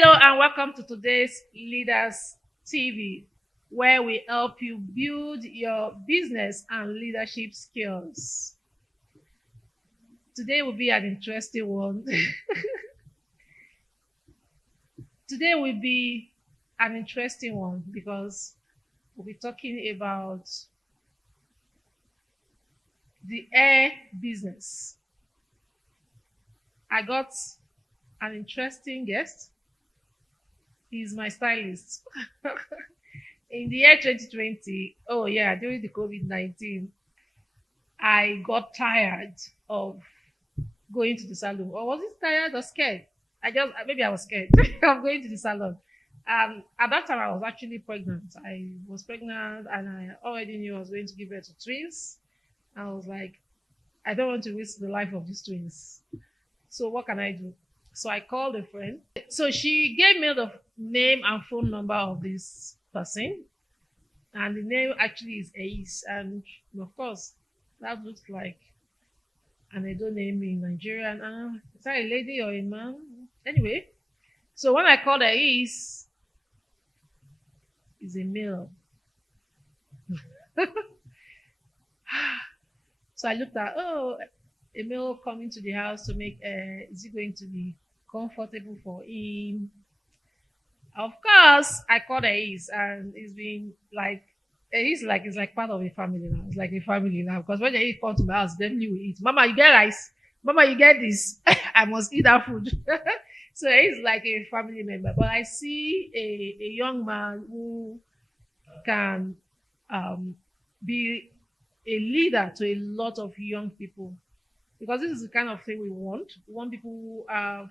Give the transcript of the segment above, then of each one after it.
Hello and welcome to today's Leaders TV, where we help you build your business and leadership skills. Today will be an interesting one. Today will be an interesting one because we'll be talking about the hair business. I got an interesting guest. He's my stylist. In the year 2020, during the COVID-19, I got tired of going to the salon. Or was it tired or scared? Maybe I was scared of going to the salon. At that time, I was actually pregnant. I was pregnant and I already knew I was going to give birth to twins. I was like, I don't want to risk the life of these twins. So what can I do? So I called a friend. So she gave me the name and phone number of this person. And the name actually is Ehis. And of course, that looks like an Edo name in Nigeria. And is that a lady or a man? Anyway, so when I called Ehis, is a male. So I looked at, a male coming to the house to make is it going to be comfortable for him? Of course, I called Ehis and it's been like it's like part of a family now. It's like a family now because when they come to my house, definitely we eat. Mama, you get rice. Mama, you get this. I must eat that food. So he's like a family member. But I see a young man who can be a leader to a lot of young people. Because this is the kind of thing we want. We want people who have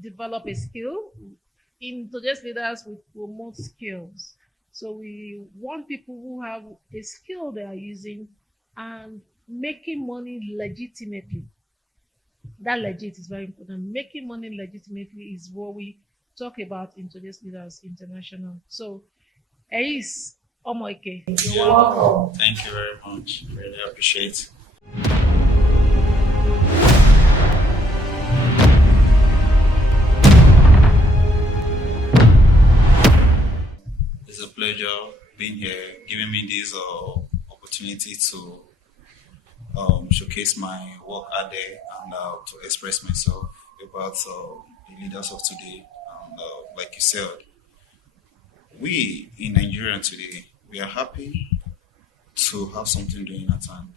developed a skill. In today's leaders, we promote skills. So we want people who have a skill they are using and making money legitimately. That legit is very important. Making money legitimately is what we talk about in today's leaders international. So, Ehis Omoike, you're welcome. Thank you very much. Really appreciate it. It's a pleasure being here, giving me this opportunity to showcase my work out there and to express myself about the leaders of today. And like you said, we in Nigeria today, we are happy to have something doing at hand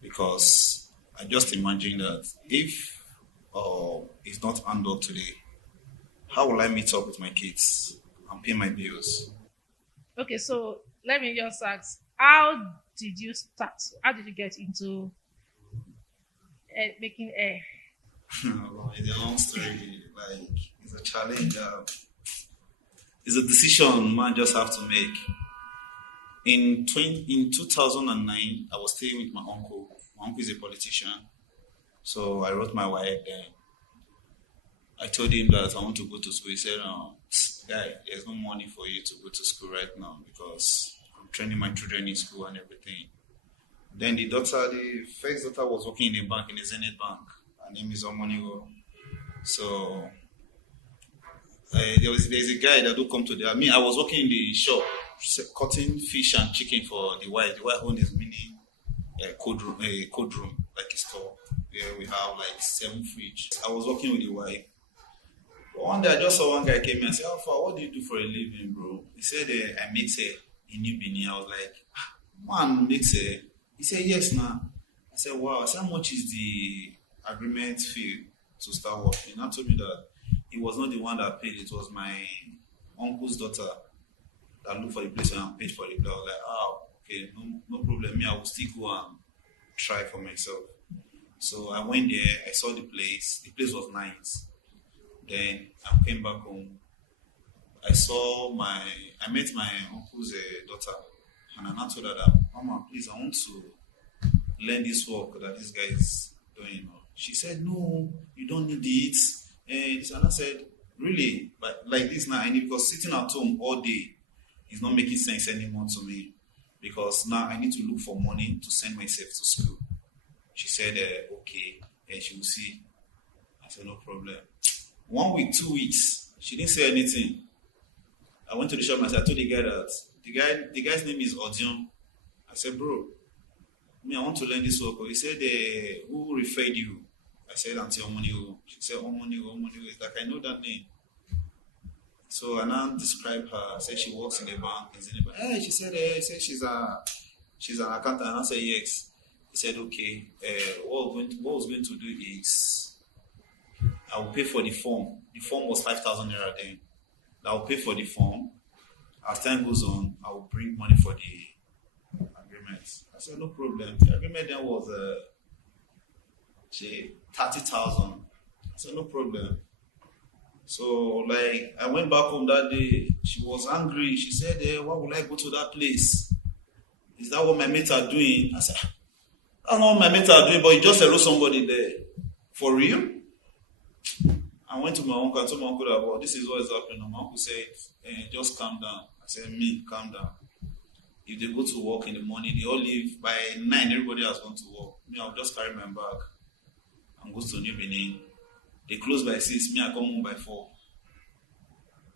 because I just imagine that if it's not handled today, how will I meet up with my kids and pay my bills? Okay, so let me just ask, how did you start? How did you get into making hair? Well, it's a long story. Like it's a challenge. It's a decision man just have to make. In 2009, I was staying with my uncle. My uncle is a politician, so I wrote my wife then. I told him that I want to go to school. He said, guy, there's no money for you to go to school right now because I'm training my children in school and everything. Then the first daughter was working in a bank, in a Zenith bank. Her name is Omonigo. So there's a guy that do come to I was working in the shop, cutting fish and chicken for the wife. The wife owned this mini code room, like a store, where we have like 7 fridge. I was working with the wife. One day I just saw one guy came in and said, Alpha, what do you do for a living, bro? He said, I mix hair in New Benin. I was like, man, mix hair. He said, yes, nah. I said, wow. I said, how much is the agreement fee to start working? And I told me that it was not the one that paid. It was my uncle's daughter that looked for the place and paid for it. I was like, okay, no problem. Me, I will still go and try for myself. So I went there. I saw the place. The place was nice. Then I came back home. I met my uncle's daughter, and I told her that, Mama, please, I want to learn this work that this guy is doing. She said, no, you don't need it. And I said, really? But like this now, I need, because sitting at home all day is not making sense anymore to me. Because now I need to look for money to send myself to school. She said, okay, and she will see. I said, no problem. 1 week, 2 weeks, She didn't say anything. I went to the shop and I told the guy that the guy's name is Odion. I said, bro, I want to learn this work. He said, who referred you? I said, Auntie Omoniwo. She said, Omoniwo. It's like, I know that name. So I now describe her. I said she works in a bank. She said, she's an accountant. And I said, yes. He said, okay. What was going to do is I will pay for the form. The form was 5,000 naira then. I will pay for the form. As time goes on, I will bring money for the agreement. I said, no problem. The agreement then was 30,000. I said, no problem. So, like, I went back home that day. She was angry. She said, why would I go to that place? Is that what my mates are doing? I said, I don't know what my mates are doing, but you just hello somebody there. For real? I went to my uncle and told my uncle that, well, this is what is happening. My uncle said, just calm down. I said, me, calm down. If they go to work in the morning, they all leave. By 9, everybody has gone to work. Me, I'll just carry my bag and go to New Benin. They close by 6. Me, I come home by 4.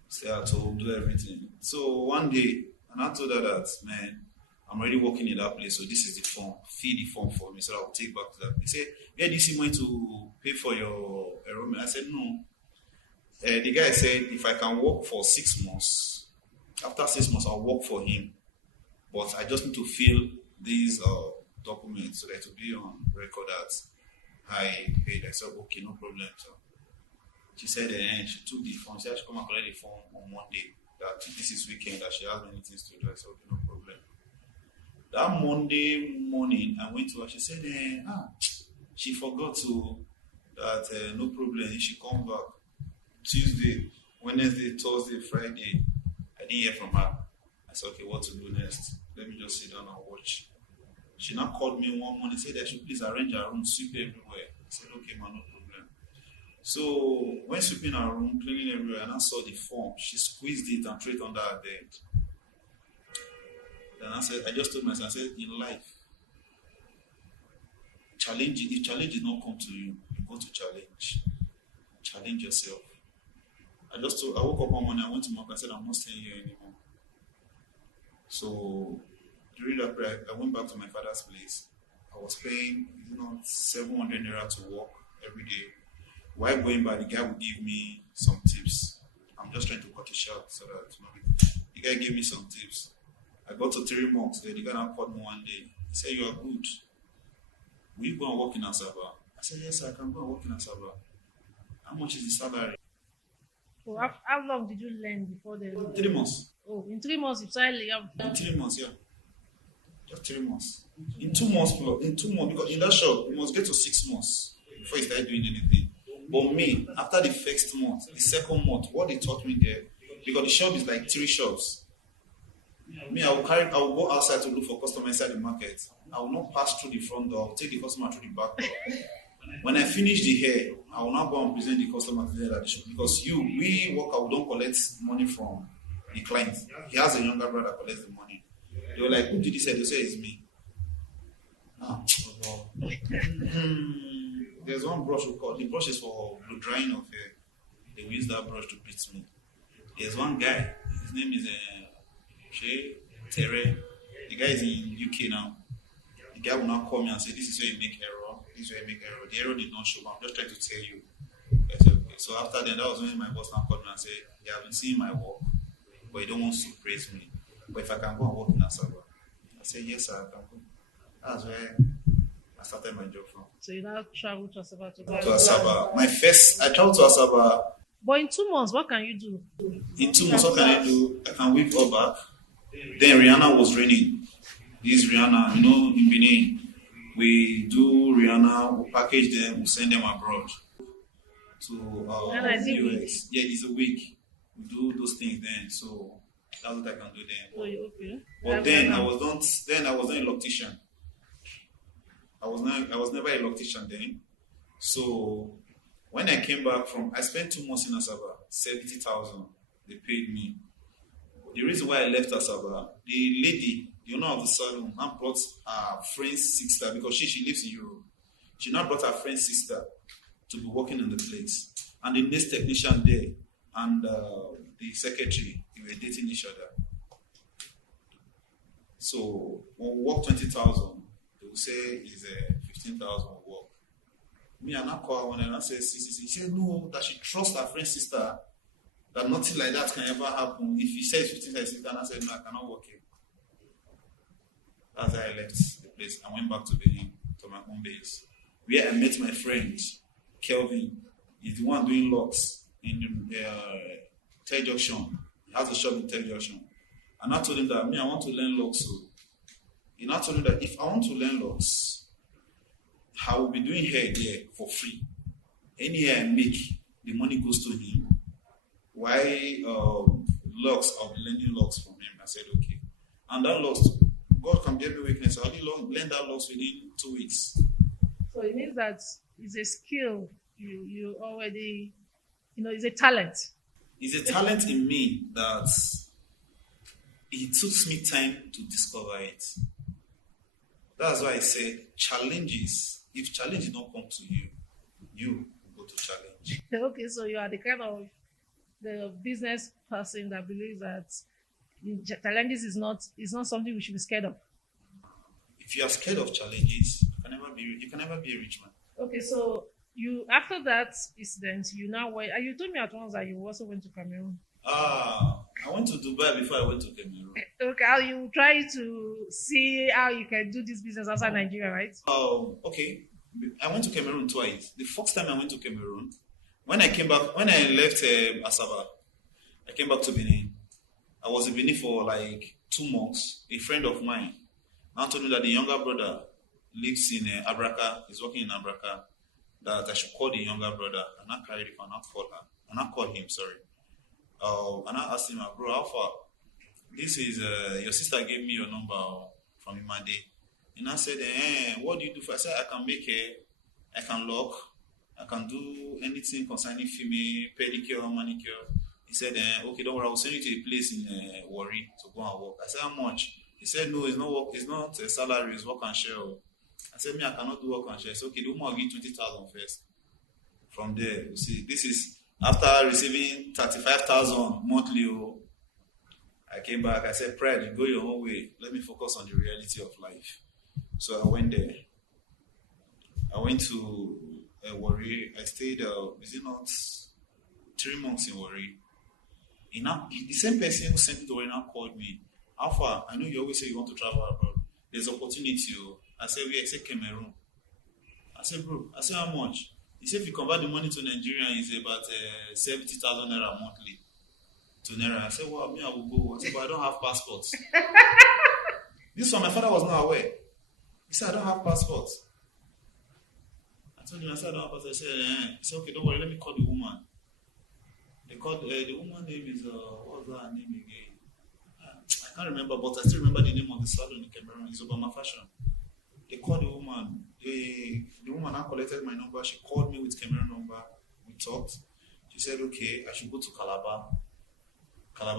Stay at home, do everything. So one day, and I told her that, man, I'm already working in that place, so this is the form. Fill the form for me, so I'll take back to that. He said, where do you see money to pay for your enrollment? I said, no. The guy said, if I can work for 6 months, after 6 months, I'll work for him. But I just need to fill these documents so that it will be on record that I paid. I said, okay, no problem. So she said, she took the form. She said, I should come and collect the form on Monday. That this is weekend, that she has many things to do. I said, okay, no problem. That Monday morning, I went to her. She said, she forgot to, that no problem. She come back Tuesday, Wednesday, Thursday, Friday. I didn't hear from her. I said, okay, what to do next? Let me just sit down and watch. She now called me one morning and said, I should please arrange her room, sweep everywhere. I said, okay, man, no problem. So when sweeping her room, cleaning everywhere, and I saw the form, she squeezed it and threw it under her bed. Then I just told myself, I said, in life, if challenge did not come to you, you go to challenge. Challenge yourself. I woke up one morning, I went to Mark, I said, I'm not staying here anymore. So during that break, I went back to my father's place. I was paying, 700 naira to work every day. While going by, the guy would give me some tips. I'm just trying to cut it short so that the guy gave me some tips. I got to 3 months. The guy now called me one day. He said, you are good. Will you go and work in Asaba? I said, yes, I can go and work in Asaba. How much is the salary? So how long did you learn before the 3 months. Oh, in 3 months you started In 3 months, yeah. Just 3 months. In 2 months, because in that shop, you must get to 6 months before you start doing anything. But me, after the first month, the second month, what they taught me there, because the shop is like 3 shops. Me, I will go outside to look for customers inside the market. I will not pass through the front door. I will take the customer through the back door. When I finish the hair, I will now go and present the customer to the hair at the shop. Because we worker, we don't collect money from the client. He has a younger brother that collects the money. They were like, who did he say? They say it's me. There's one brush we call. The brush is for blow drying of hair. They will use that brush to beat me. There's one guy. His name is Tere. The guy is in UK now. The guy will now call me and say, this is where you make error. This is where you make error. The error did not show, but I'm just trying to tell you. I said, okay. So after then, that was when my boss now called me and said, they have been seeing my work, but you don't want to praise me. But if I can go and work in Asaba, I said, yes, sir, I can go. That's where I started my job from. So you now travel to Asaba to Asaba. I traveled to Asaba. But in 2 months, what can you do? In 2 months, what can I do? I can weave all back. Then Rihanna was raining. This Rihanna, in Benin, we do Rihanna, we package them, we send them abroad to US. Yeah, it's a week. We do those things then, so that's what I can do then. Oh, okay. But then I was not a loctician. I was never a loctician then. So when I came back I spent 2 months in Asaba, 70,000. They paid me. The reason why I left Asaba, the lady, the owner of the salon, now brought her friend's sister, because she lives in Europe. She now brought her friend's sister to be working in the place. And the next technician there, and the secretary, they were dating each other. So when we work 20,000, they will say is 15,000 work. Me and I call one and I say, she said no, that she trusts her friend's sister, that nothing like that can ever happen. If he says 15,000, and I said no, I cannot work here. That's how I left the place. I went back to Benin, to my home base, where I met my friend, Kelvin. He's the one doing locks in Tel Junction. He has a shop in Tel Junction. And I told him that, I want to learn locks. So he now told me that if I want to learn locks, I will be doing hair there for free. Any hair I make, the money goes to him. Why locks? I'll be learning locks from him. I said, okay. And that locks, God can give me weakness. I'll learn that locks within 2 weeks. So it means that it's a skill you already, it's a talent. It's a talent in me that it took me time to discover it. That's why I said challenges. If challenges don't come to you, you go to challenge. Okay, so you are the kind of the business person that believes that challenges is not something we should be scared of. If you are scared of challenges, you can never be a rich man. Okay, so you after that incident, you now went. You told me at once that you also went to Cameroon. I went to Dubai before I went to Cameroon. Okay, how you try to see how you can do this business outside Nigeria, right? Okay. I went to Cameroon twice. The first time I went to Cameroon, when I left Asaba, I came back to Benin. I was in Benin for like 2 months. A friend of mine now told me that the younger brother lives in Abraka, he's working in Abraka, that I should call the younger brother. And I carried it and I called her. And I called him, sorry. And I asked him, bro, how far? This is, your sister gave me your number from Imade. And I said, what do you do for? I said, I can make hair, I can lock, I can do anything concerning female, pedicure, manicure. He said, okay, don't worry, I'll send you to a place in Warri to go and work. I said, how much? He said, no, it's not work, it's not a salary, it's work and share. I said, I cannot do work and share. He said, okay, the woman will give 20,000 first. From there, you see, this is after receiving 35,000 monthly. I came back, I said, pride, you go your own way. Let me focus on the reality of life. So I went there. I went to Warri. I stayed, is it not 3 months in Warri? The same person who sent me to Warri now called me. Alpha, I know you always say you want to travel abroad. There's opportunity. I said, where? I said, Cameroon. I said, bro, I said, how much? He said, if you convert the money to Nigeria, it's about 70,000 naira monthly to naira. I said, well, me, I will go. I said, but I don't have passports. This one, my father was not aware. He said, I don't have passports. I told him, I said, I don't have passports. He said, okay, don't worry, let me call the woman. They called, the woman's name is, what was her name again? I can't remember, but I still remember the name of the salon in Cameroon. It's Obama Fashion. They called the woman. The woman now collected my number. She called me with Cameroon number. We talked. She said, okay, I should go to Calabar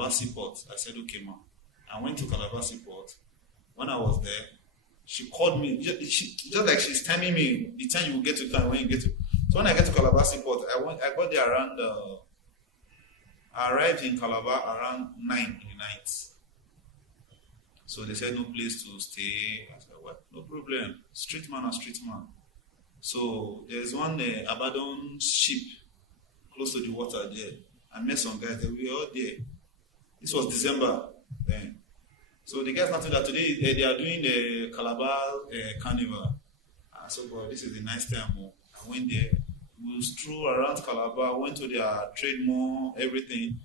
Seaport. I said, okay, ma. I went to Calabar Seaport. When I was there, she called me. Just like she's timing me, the time you will get to time when you get to. So when I get to Calabar Seaport, I got there around, I arrived in Calabar around 9 in the night. So they said no place to stay. I said, what? No problem. Street man. So there's one abandoned ship close to the water there. I met some guys. We were all there. This was December then. So the guys noticed that today they are doing the Calabar carnival. I said, boy, this is a nice time. I went there. We strolled around Calabar, went to their trade mall, everything.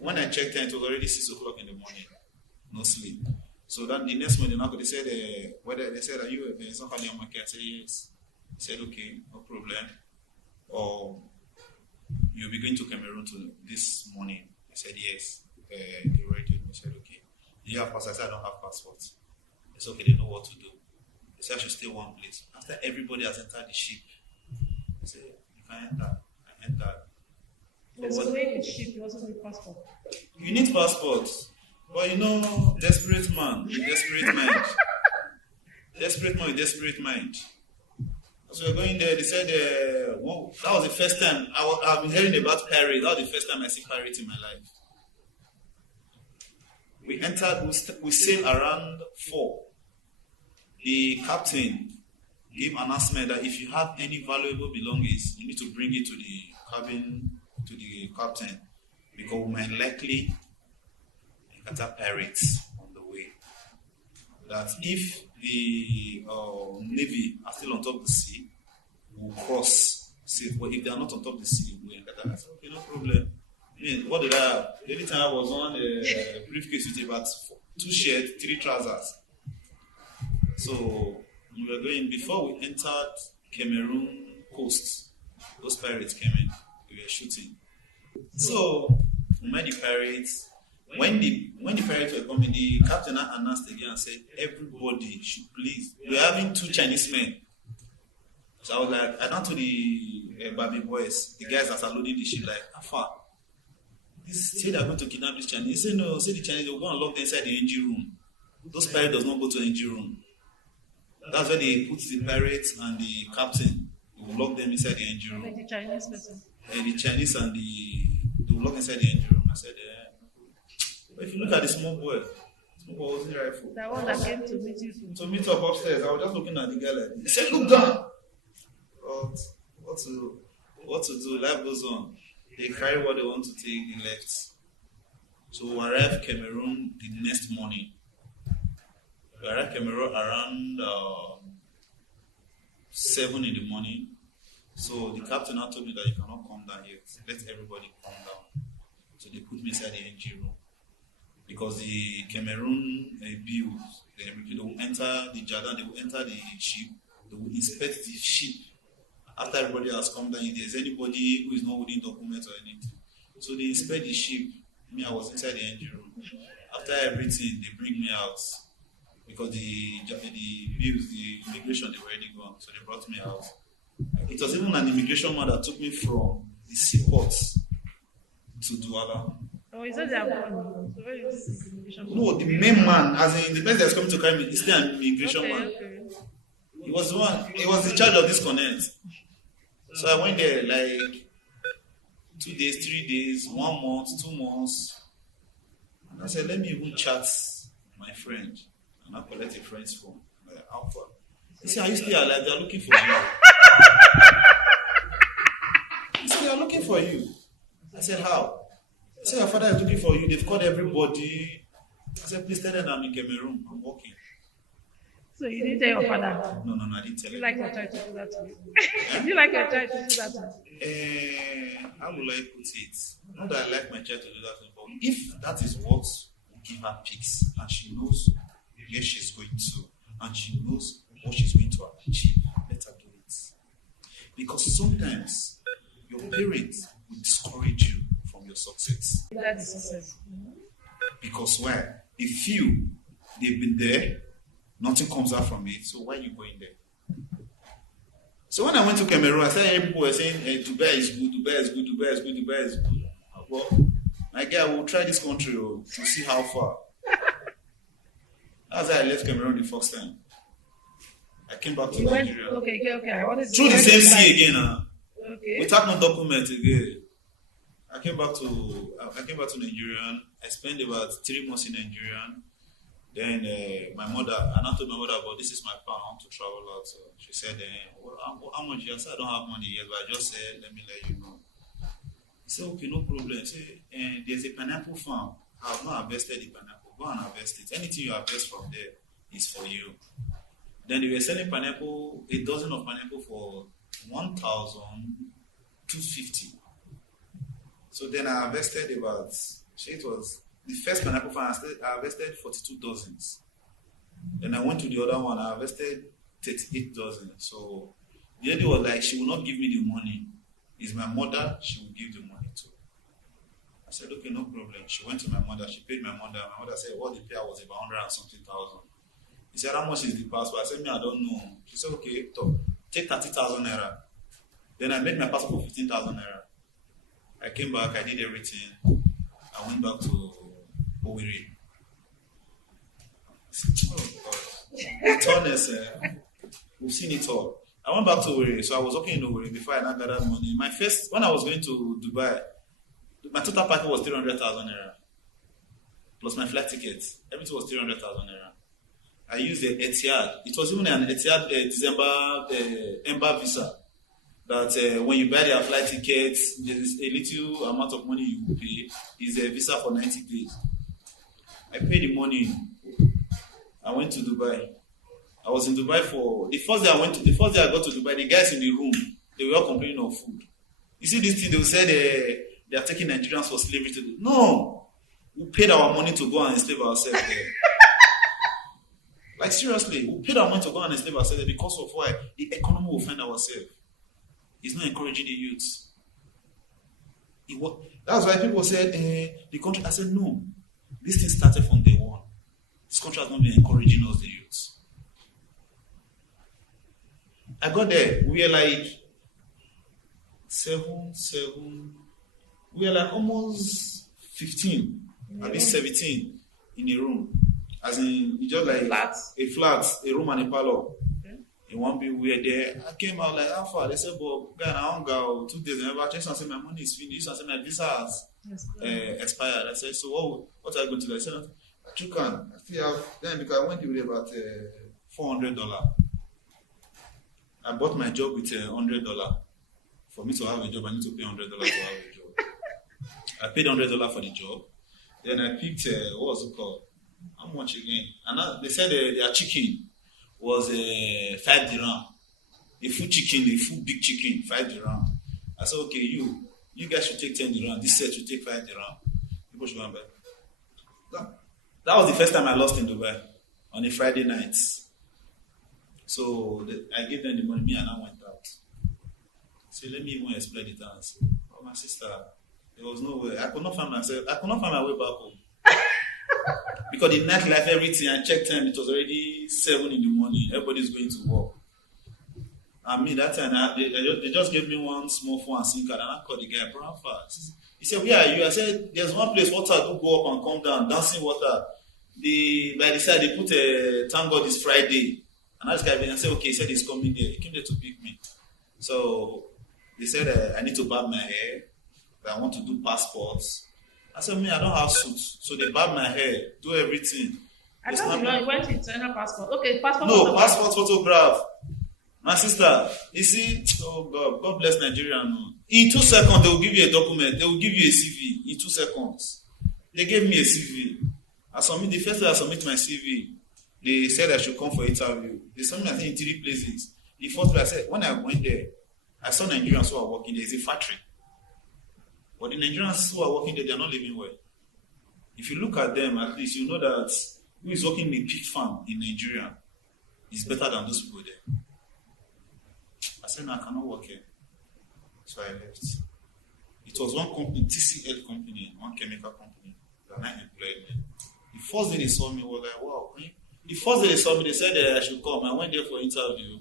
When I checked in, it was already 6 o'clock in the morning. No sleep. So then the next morning, they said, are you a somebody on my cat? I said, yes. He said, okay, no problem. Or you'll be going to Cameroon this morning. I said, yes. They already told me. I said, okay. Do you have passport? I said, I don't have passport. They said, okay, they know what to do. They said, I should stay one place. After everybody has entered the ship, I said, you can enter. I entered. So when you ship, you also need passport. You need passport. But desperate man with desperate mind. Desperate man with desperate mind. So we're going there. They said, well, that was the first time I've been hearing about pirate. That was the first time I see pirate in my life. We entered, we sailed around 4. The captain gave announcement that if you have any valuable belongings, you need to bring it to the cabin, to the captain, because we might likely encounter pirates on the way. That if the navy are still on top of the sea, we'll cross. But if they are not on top of the sea, we'll encounter. I said, okay, no problem. I mean, what did I have? The only time I was on a briefcase with about 2 shirts, 3 trousers. So we were going, before we entered Cameroon coast, those pirates came in. We were shooting. So we met the pirates. When the pirates were coming, the captain announced again and said, everybody should please. We're having 2 Chinese men. So I was like, I don't to the Barbie boys, the guys that are loading the ship, like, how far? Say they're going to kidnap this Chinese. He said, no, say the Chinese, they'll go and lock them inside the engine room. Those pirates does not go to the engine room. That's where they put the pirates and the captain. They will lock them inside the engine room. Like the Chinese person. The Chinese and they will lock inside the engine room. I said, but if you look at the small boy wasn't rifle. That one that came to meet you. To meet up upstairs, I was just looking at the guy like this. He said, look down. But what to do? Life goes on. They carry what they want to take, they left. So we arrived Cameroon the next morning. We arrived Cameroon around 7 in the morning. So the captain now told me that you cannot come down yet. Let everybody come down. So they put me inside the engine room. Because the Cameroon bills, they will enter the Jordan, they will enter the ship, they will inspect the ship. After everybody has come down, if there's anybody who is not holding documents or anything. So they inspect the ship. Me, I was inside the engine room. After everything, they bring me out. Because the bills, the immigration, they were already gone. So they brought me out. It was even an immigration man that took me from the seaport to Douala. Oh, is that their one? So where is this immigration man? No, the main man, as in the person that's coming to carry me, is still an immigration man. Okay. He was the one, he was in charge of this connect. So I went there like 2 days, 3 days, 1 month, 2 months. And I said, let me even chat my friend. And I collect a friend's phone. Like, how far? He said, are you still alive? They are looking for you. He said, they are looking for you. I said, how? He said, your father is looking for you. They've called everybody. I said, please tell them I'm in Cameroon. I'm working. So you didn't tell your father? No, I didn't tell him. You like your child to do that to you? You like your child to do that to you? How will I put it? Not that I like my child to do that, but if that is what will give her peace, and she knows where she's going to, and she knows what she's going to achieve, let her do it. Because sometimes your parents will discourage you from your success. That is success. Because why? They feel they've been there, nothing comes out from it, so why are you going there? So when I went to Cameroon, I started hearing people were saying, Dubai is good, Dubai is good, Dubai is good, Dubai is good. Well, my guy will try this country to see how far. That's why I left Cameroon the first time. I came back to Nigeria. Okay. I wanted to Through the same sea again, okay. without no document again. I came back to Nigeria. I spent about 3 months in Nigeria. Then my mother, and I told my mother about this is my plan, I want to travel out. So she said, how much? I said, I don't have money yet, but I just said, let me let you know. He said, okay, no problem. He said, there's a pineapple farm. I have not harvested the pineapple. Go and harvest it. Anything you harvest from there is for you. Then they were selling pineapple, a dozen of pineapple for 1,250. So then I harvested about, it was the first pineapple farm, I harvested 42 dozens. Then I went to the other one, I harvested 38 dozens. So the lady was like, she will not give me the money. It's my mother, she will give the money to. I said, okay, no problem. She went to my mother, she paid my mother. My mother said, what the pay was about 100 and something thousand. He said, how much is the passport? I said, me, I don't know. She said, okay, take 30,000 naira. Then I made my passport for 15,000 naira. I came back, I did everything. I went back to Owerri. Oh God. The tallness, we've seen it all. I went back to Owerri, so I was working in Owerri before I now gathered money. When I was going to Dubai, my total package was 300,000 naira plus my flight ticket. Everything was 300,000 naira. I used the Etihad. It was even an Etihad December Ember visa. That when you buy their flight tickets, there's a little amount of money you will pay. Is a visa for 90 days. I paid the money. I went to Dubai. I was in Dubai for the first day I got to Dubai. The guys in the room, they were all complaining of food. You see this thing? They will say they are taking Nigerians for slavery. No, we paid our money to go and enslave ourselves there. Like seriously, we paid our money to go and enslave ourselves there because of why the economy will find ourselves. It's not encouraging the youth. That's why people said the country. I said no. This thing started from day one. This country has not been encouraging us, the youth. I got there. We were like seven. We were like almost 15, maybe 17 in a room. As in, it's just like a flat, a room and a parlor. In one bit, we were there. I came out like, how far? They said, but guy, I don't go 2 days. I never checked. I said, my money is finished. I said, my visa has expired. I said, so what are you going to do? I said, you can. I still have, then because I went with about $400. I bought my job with $100. For me to have a job, I need to pay $100 to have a job. I paid $100 for the job. Then I picked, what was it called? How much again? And they said their chicken was 5 dirham. A full chicken, a full big chicken, 5 dirham. I said, okay, you guys should take 10 dirham. This set should take 5 dirham. People should go and buy. That was the first time I lost in Dubai on a Friday night. So I gave them the money, me and I went out. So let me even explain the dance. Oh, my sister, there was no way. I could not find my way back home. Because the nightlife, everything, I checked time, it was already 7 in the morning. Everybody's going to work. And me, that time, they just gave me one small phone and SIM card, and I called the guy, bro, fast. He said, where are you? I said, there's one place, water, do go up and come down, dancing water. By the side, they put thank God it's Friday. And I guy, I said, okay, he said he's coming there. He came there to pick me. So they said, I need to barb my hair, that I want to do passports. I said, me, I don't have suits. So they barb my hair, do everything. I thought you went to internal passport. Okay, passport. No, passport photograph. My sister, you see, oh God, God bless Nigeria. No. In 2 seconds, they will give you a document. They will give you a CV. In 2 seconds. They gave me a CV. The first day I submit my CV, they said I should come for interview. They sent me, I think, in 3 places. The first day I said, when I went there, I saw Nigerians who are working there. It's a factory. But the Nigerians who are working there, they are not living well. If you look at them, at least you know that who is working in a pig farm in Nigeria is better than those people there. I said, no, I cannot work here. So I left. It was one company, TCL company, one chemical company, that I employed me. The first day they saw me was like, wow. The first day they saw me, they said I should come. I went there for interview.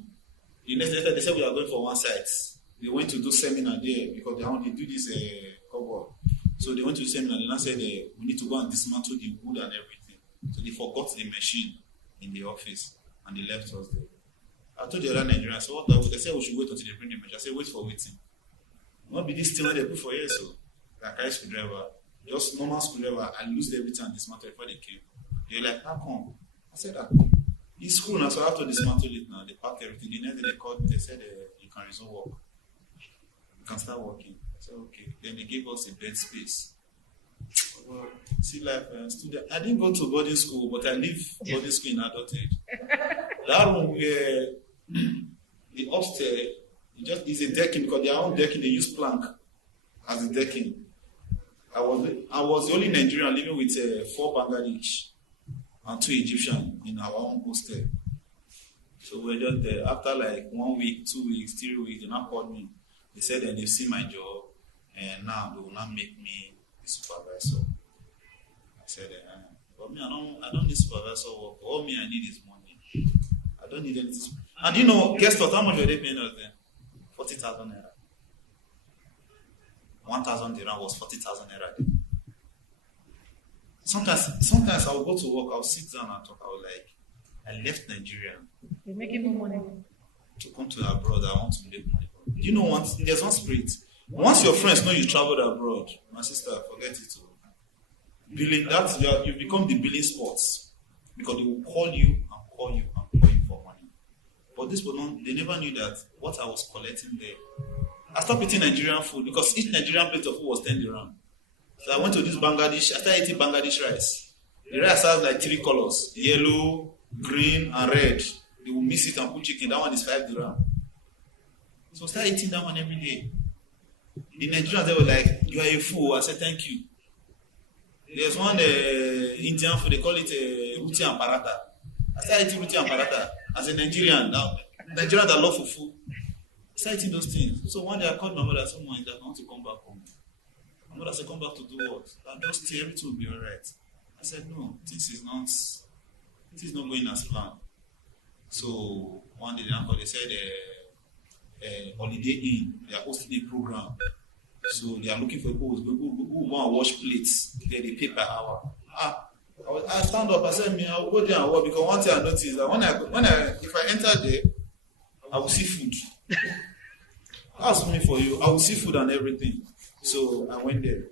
The next day they said we are going for one site. They went to do seminar there because they do this cover. So they went to the seminar and said we need to go and dismantle the wood and everything. So they forgot the machine in the office and they left us there. I told the other Nigerians, so what they said we should wait until they bring the machine. I said, wait for waiting. What be this thing they put for years? So like I screwdriver, just normal screwdriver, I loosed everything and dismantled before they came. They're like, how come? I said, it's screw now, so I have to dismantle it now. They packed everything. The next day they called me, they said you can resume work. You can start working. I said, okay. Then they gave us a bed space. See, like student, I didn't go to boarding school, but I live boarding school in adult age. That room where the upstairs, is a decking because their own decking they use plank as a decking. I was the only Nigerian living with 4 Bangladesh and 2 Egyptians in our own hostel. So we're just there. After like 1 week, 2 weeks, 3 weeks, they now called me. They said that they've seen my job and now they will not make me the supervisor. I said, but me, I don't need supervisor work. All me I need is money. I don't need anything. And guess what? How much were they paying us then? 40,000 naira. 1,000 dirham was 40,000 naira. Sometimes I will go to work, I'll sit down and talk. I will I left Nigeria. You're making more money. to come to abroad. I want to make money. You know, there's one spirit. Once your friends know you traveled abroad, my sister, forget it. Billing, you become the billing spots because they will call you and call you and call you for money. But this people, they never knew that what I was collecting there. I stopped eating Nigerian food because each Nigerian plate of food was 10 dirham. So I went to this Bangladesh. I started eating Bangladesh rice. The rice has like 3 colors: yellow, green, and red. They will mix it and put chicken. That one is 5 dirham. So I started eating that one every day. The Nigerians, they were like, "You are a fool." I said, "Thank you." There's one Indian food, they call it roti and paratha. I started eating roti and paratha as a Nigerian. Now, Nigerians that love fufu. I started eating those things. So one day I called my mother and said, "Mom, I want to come back home." My mother said, "Come back to do what?" "And just stay, everything will be alright." I said, "No, this is not going as planned." So one day they said, Holiday Inn, they are hosting a program. So they are looking for people who want to wash plates. They pay per hour. I stand up. I said, "Me, I will go there and work," because one thing I noticed that if I enter there, I will see food. Ask me for you. I will see food and everything. So I went there.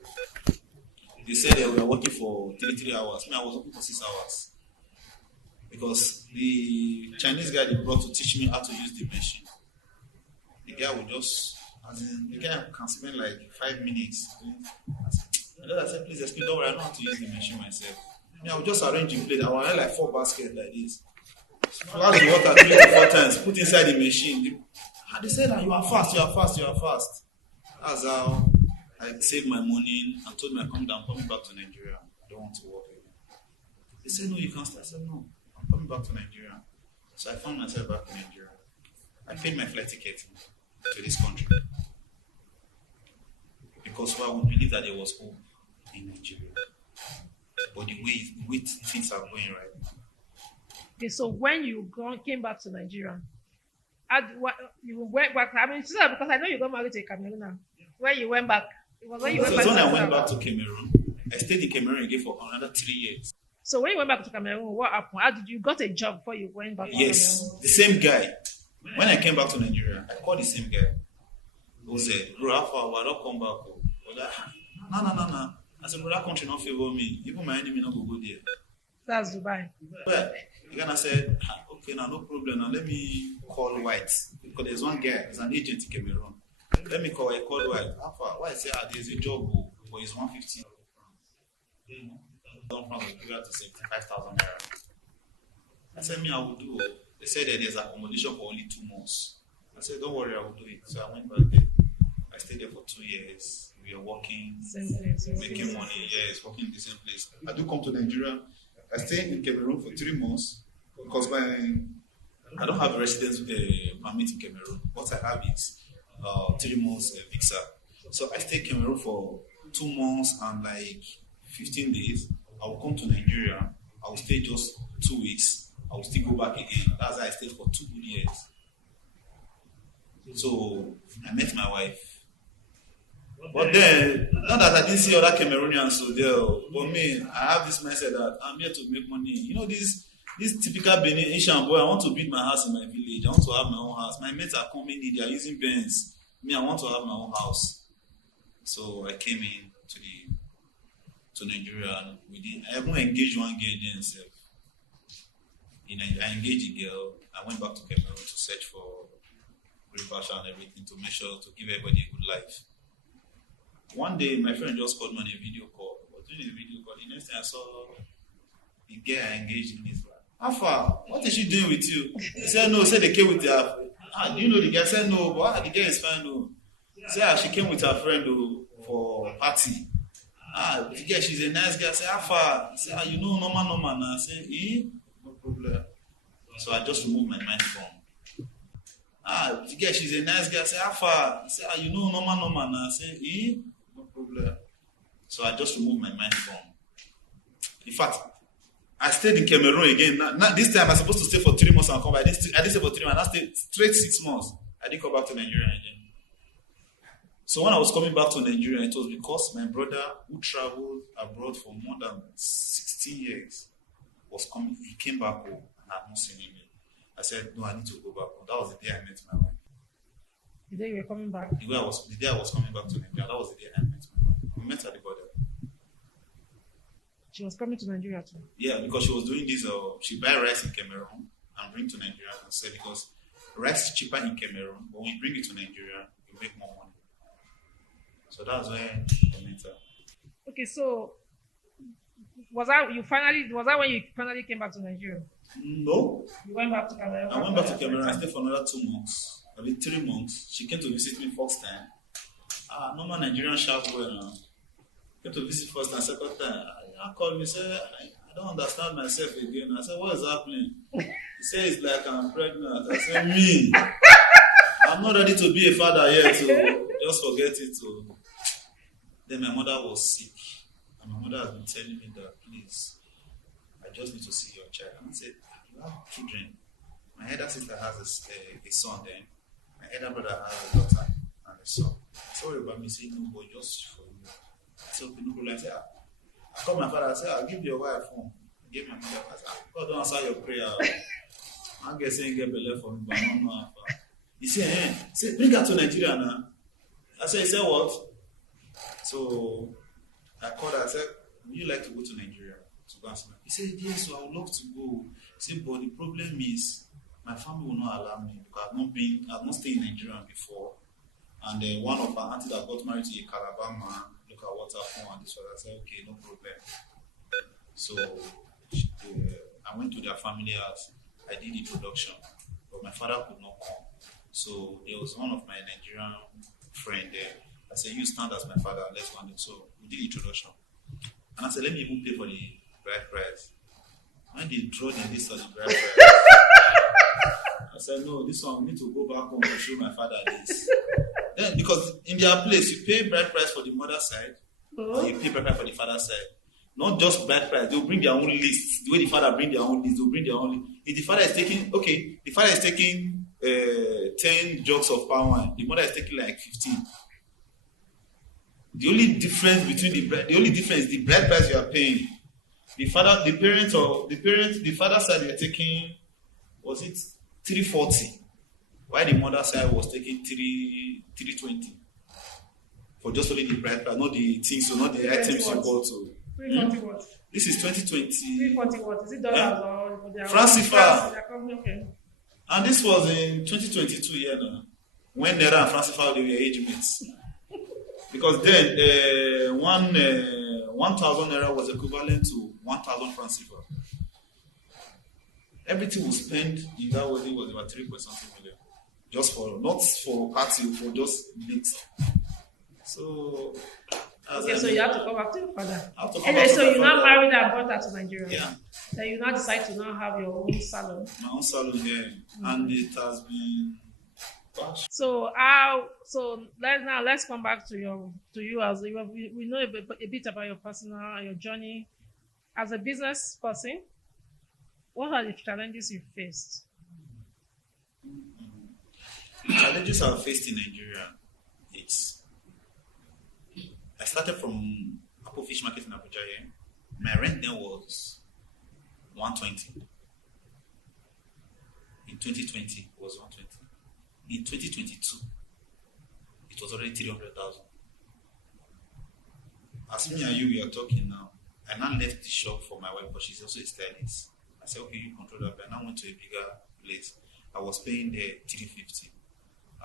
They said we were working for 3 hours. Me, I was working for 6 hours. Because the Chinese guy they brought to teach me how to use the machine. The guy would just, the guy can spend like 5 minutes. I said, "Please excuse me, don't worry, I know how to use the machine myself." I will just arrange the plate. I will have like 4 baskets like this. Flash the water 3 to 4 times, put inside the machine. They said that you are fast. That's how I saved my money and told me I'm coming back to Nigeria. I don't want to work again. They said, "No, you can't stay." I said, "No, I'm coming back to Nigeria." So I found myself back in Nigeria. I paid my flight ticket to this country because I would believe that there was hope in Nigeria. But the way things are going right now. Okay, so when you came back to Nigeria, you went back. I mean, because I know you got married to a Cameroon. When you went back, it was when you went back. When I went back to Cameroon, I stayed in Cameroon again for another 3 years. So when you went back to Cameroon, what happened? How did you got a job before you went back? Yes, the same guy. When I came back to Nigeria, I called the same guy. Who said, "Bro, how far? Why don't come back?" No. I said, "Bro, that country not favor me. Even my enemy not go there." That's Dubai. But the guy said, "Okay, now no problem. Now let me call White because there's one guy, he's an agent in Cameroon. Let me call White. How far? Why?" I said, "There's a job, but it's 150. From to 75,000 naira." I said, "Me, I will do." They said that there's accommodation for only 2 months. I said, "Don't worry, I will do it." So I went back there. I stayed there for 2 years. We are working, making money. Yes, working in the same place. I do come to Nigeria. I stay in Cameroon for 3 months because I don't have a residence permit in Cameroon. What I have is 3 months visa. So I stay in Cameroon for 2 months and like 15 days. I will come to Nigeria. I will stay just 2 weeks. I will still go back again. That's why I stayed for 2 good years. So I met my wife. But then, not that I didn't see other Cameroonians so there, but me, I have this mindset that I'm here to make money. You know, this typical Benin Asian boy, I want to build my house in my village. I want to have my own house. My mates are coming in, they are using Benz. Me, I want to have my own house. So I came in to Nigeria and I even engaged one girl then itself. I engaged a girl. I went back to Cameroon to search for reverse and everything to make sure to give everybody a good life. One day, my friend just called me on a video call. I was doing a video call. The next thing I saw the girl I engaged in his life. "How far? What is she doing with you?" He said, "No." He said, "They came with their." "Do you know the girl?" I said, "No, but the girl is fine." No. He said, "She came with her friend for a party." The girl, she's a nice girl. I said, "How far?" He said, "You know, normal now." I said, "No problem." So I just removed my mind from. The girl, she's a nice girl. I said, "How far?" He said, "You know, normal now." I said, "No problem." So I just removed my mind from. In fact, I stayed in Cameroon again. Now, this time I'm supposed to stay for 3 months and come back. I didn't stay for 3 months. I stayed straight 6 months. I didn't come back to Nigeria again. So when I was coming back to Nigeria, it was because my brother, who traveled abroad for more than 16 years, was coming. He came back home and I had not seen him. I said, no, I need to go back home. That was the day I met my wife. The day you were coming back. The day I was coming back to Nigeria, that was the day I met my wife. We met at the border. She was coming to Nigeria too. Yeah, because she was doing this. She buy rice in Cameroon and bring to Nigeria and sell, because rice is cheaper in Cameroon, but when you bring it to Nigeria, you make more money. So that's where I met her. Okay, so was that when you finally came back to Nigeria? No, You went back to Cameroon. I went back to Cameroon. I stayed for another 2 months. I mean 3 months. She came to visit me first time. Normal Nigerian sharp boy now. Came to visit first and second time. I called me, said, I don't understand myself again. I said, what is happening? He said, it's like I'm pregnant. I said, me? I'm not ready to be a father yet, so just forget it. So. Then my mother was sick. And my mother has been telling me that, please, I just need to see your child. And I said, you have children. My elder sister has a son then. My elder brother has a daughter and a son. Sorry about me saying no, but just for you. I said, okay, no problem. I said, I called my father. I said, I'll give your wife phone. I gave my mother. I said, God don't answer your prayer. I'm guessing get belay for me, but I don't know how far. He said, bring her to Nigeria now. I said, he said what? So I called her. I said, would you like to go to Nigeria to go and see my? He said, yes, so I would love to go. He said, but the problem is my family will not allow me because I've not stayed in Nigeria before. And one of our auntie that got married to a Calabar man, look at what happened and this one. I said, okay, no problem. So I went to their family house. I did the introduction, but my father could not come. So there was one of my Nigerian friend there. I said, you stand as my father, let's go. So we did the introduction. And I said, let me even pay for the bride price. When they draw the list of the bride price, I said, no, this one, we need to go back home and show my father this. Then, because in their place, you pay bride price for the mother's side, and you pay bride price for the father's side. Not just bride price, they'll bring their own list. The way the father bring their own list, they'll bring their own list. If the father is taking, the father is taking 10 jugs of palm wine, the mother is taking like 15. The only difference between the bride price you are paying. The father side you're taking, was it 340? While the mother side was taking 320 for just only the bride price, not the things, so not the items you bought. So 340 what? This is 2020. 340 what? Is it dollars or their France CFA? Okay. And this was in 2022 year now, when Naira and France CFA they were age mates. Because then 1,000 Naira was equivalent to 1,000 France CFA. Everything we spent in that wedding was about 3 point something million. Just for, not for party, for just mixed. So, okay, so you have to come back to your father. Anyway, so you now married and brought her to Nigeria. Yeah. Then you now decide to now have your own salon. My own salon here. Mm-hmm. And it has been. So let's come back to you as we know a bit about your your journey as a business person. What are the challenges you faced? The challenges I've faced in Nigeria, I started from Apple Fish Market in Abuja here. My rent then was 120. In 2020, it was 120. In 2022, it was already 300,000. As me and we are talking now, I now left the shop for my wife, but she's also a stylist. I said, okay, you control that. But I now went to a bigger place. I was paying there 350.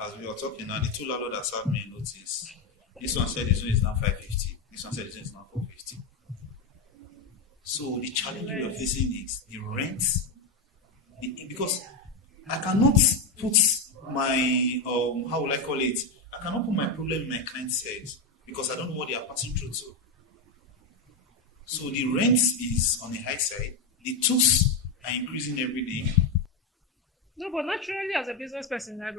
As we were talking now, the two landlords that served me a notice. This one said this one is now 550. This one said this one is now 450. So the challenge we are facing is the rent. Because I cannot put my, how will I call it? I cannot put my problem in my client's head because I don't know what they are passing through to. So the rent is on the high side. The tools are increasing every day. No, but naturally, as a business person, I